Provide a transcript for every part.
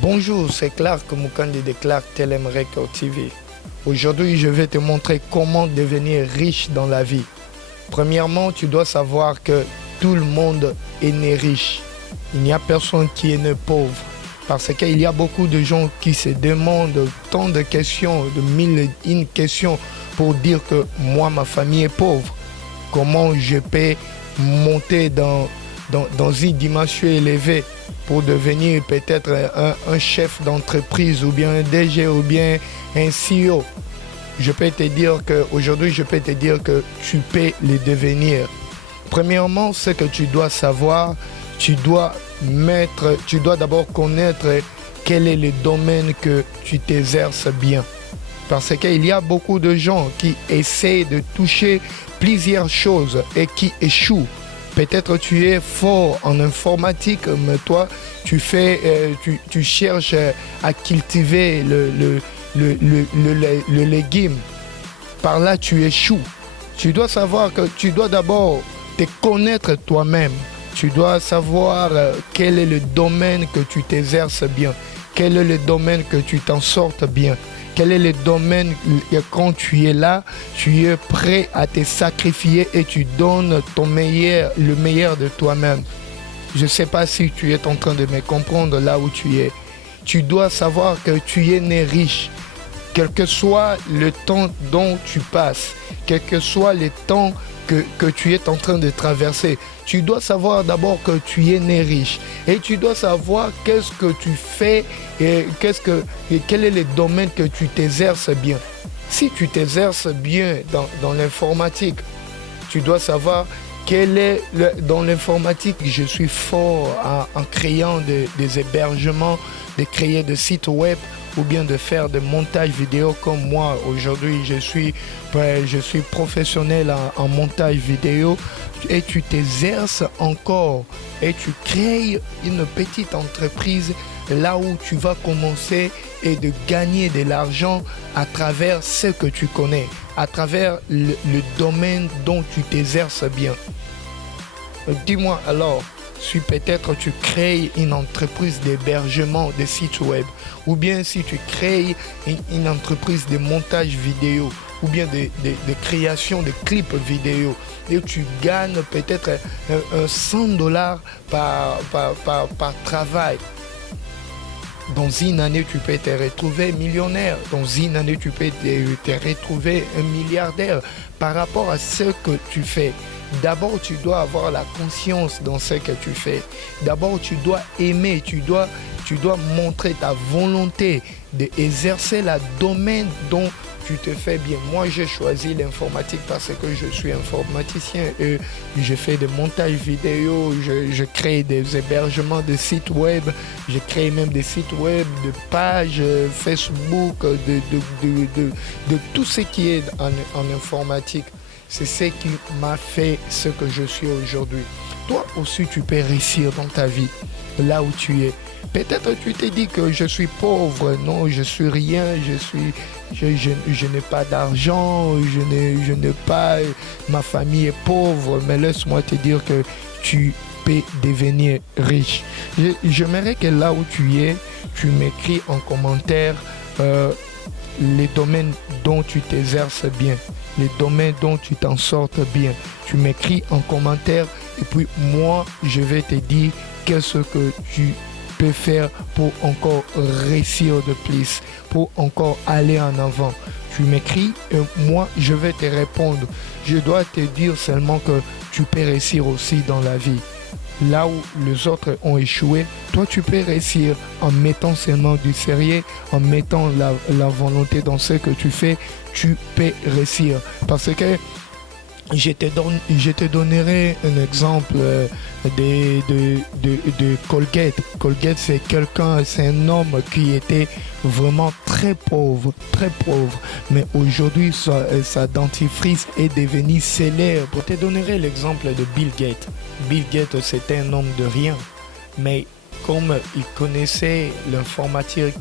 Bonjour, c'est Clark Mukandi de Clark Telem Record TV. Aujourd'hui, je vais te montrer comment devenir riche dans la vie. Premièrement, tu dois savoir que tout le monde est né riche. Il n'y a personne qui est né pauvre. Parce qu'il y a beaucoup de gens qui se demandent tant de questions, de mille et une questions pour dire que moi, ma famille est pauvre. Comment je peux monter dans une dimension élevée pour devenir peut-être un chef d'entreprise ou bien un DG ou bien un CEO. Je peux te dire qu'aujourd'hui, je peux te dire que tu peux le devenir. Premièrement, ce que tu dois savoir, tu dois d'abord connaître quel est le domaine que tu t'exerces bien. Parce qu'il y a beaucoup de gens qui essaient de toucher plusieurs choses et qui échouent. Peut-être tu es fort en informatique, mais toi, tu cherches à cultiver le légume. Par là, tu échoues. Tu dois savoir que tu dois d'abord te connaître toi-même. Tu dois savoir quel est le domaine que tu t'exerces bien. Quel est le domaine que tu t'en sortes bien. Quel est le domaine que quand tu es là, tu es prêt à te sacrifier et tu donnes le meilleur de toi-même. Je ne sais pas si tu es en train de me comprendre là où tu es. Tu dois savoir que tu es né riche. Quel que soit le temps dont tu passes, quel que soit le temps que tu es en train de traverser, tu dois savoir d'abord que tu es né riche. Et tu dois savoir qu'est-ce que tu fais et quel est le domaine que tu t'exerces bien. Si tu t'exerces bien dans l'informatique, tu dois savoir dans l'informatique, je suis fort en créant des hébergements, de créer des sites web ou bien de faire des montages vidéo comme moi. Aujourd'hui, je suis professionnel en montage vidéo et tu t'exerces encore et tu crées une petite entreprise là où tu vas commencer et de gagner de l'argent à travers ce que tu connais, à travers le domaine dont tu t'exerces bien. Dis-moi alors, si peut-être tu crées une entreprise d'hébergement de sites web, ou bien si tu crées une entreprise de montage vidéo, ou bien de création de clips vidéo, et tu gagnes peut-être $100 par travail. Dans une année, tu peux te retrouver millionnaire. Dans une année, tu peux te retrouver un milliardaire par rapport à ce que tu fais. D'abord, tu dois avoir la conscience dans ce que tu fais. D'abord, tu dois aimer, tu dois montrer ta volonté d'exercer le domaine dont tu te fais bien. Moi, j'ai choisi l'informatique parce que je suis informaticien et je fais des montages vidéo, je crée des hébergements de sites web, je crée même des sites web, de pages Facebook, de tout ce qui est en informatique. C'est ce qui m'a fait ce que je suis aujourd'hui. Toi aussi, tu peux réussir dans ta vie, là où tu es. Peut-être tu te dis que je suis pauvre. Non, je suis rien. Je n'ai pas d'argent. Je n'ai pas... Ma famille est pauvre. Mais laisse-moi te dire que tu peux devenir riche. J'aimerais que là où tu es, tu m'écris en commentaire les domaines dont tu t'exerces bien, les domaines dont tu t'en sortes bien. Tu m'écris en commentaire et puis moi, je vais te dire qu'est-ce que tu peux faire pour encore réussir de plus, pour encore aller en avant. Tu m'écris et moi, je vais te répondre. Je dois te dire seulement que tu peux réussir aussi dans la vie. Là où les autres ont échoué, toi tu peux réussir en mettant seulement du sérieux, en mettant la volonté dans ce que tu fais, tu peux réussir. Parce que je te donnerai un exemple de Colgate. Colgate, c'est un homme qui était vraiment très pauvre. Mais aujourd'hui, sa dentifrice est devenue célèbre. Je te donnerai l'exemple de Bill Gates. Bill Gates, c'était un homme de rien. Mais comme il connaissait l'informatique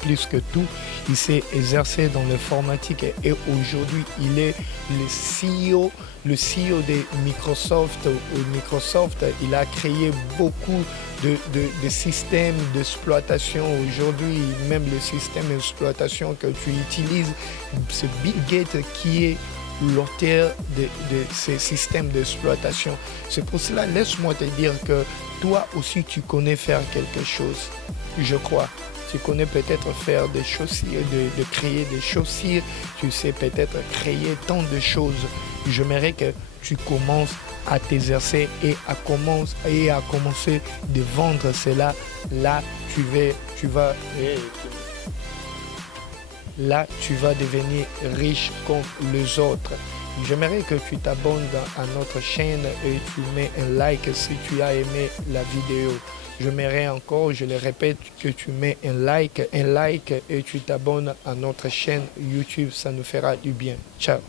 plus que tout, il s'est exercé dans l'informatique et aujourd'hui il est le CEO de Microsoft. Microsoft, il a créé beaucoup de systèmes d'exploitation. Aujourd'hui, même le système d'exploitation que tu utilises, c'est Bill Gates qui est l'auteur de ces systèmes d'exploitation. C'est pour cela, laisse-moi te dire que toi aussi tu connais faire quelque chose, je crois. Tu connais peut-être faire des chaussures, de créer des chaussures, tu sais peut-être créer tant de choses. J'aimerais que tu commences à t'exercer et à commencer de vendre cela. Là, tu vas devenir riche comme les autres. J'aimerais que tu t'abonnes à notre chaîne et tu mets un like si tu as aimé la vidéo. J'aimerais encore, je le répète, que tu mets un like et tu t'abonnes à notre chaîne YouTube. Ça nous fera du bien. Ciao.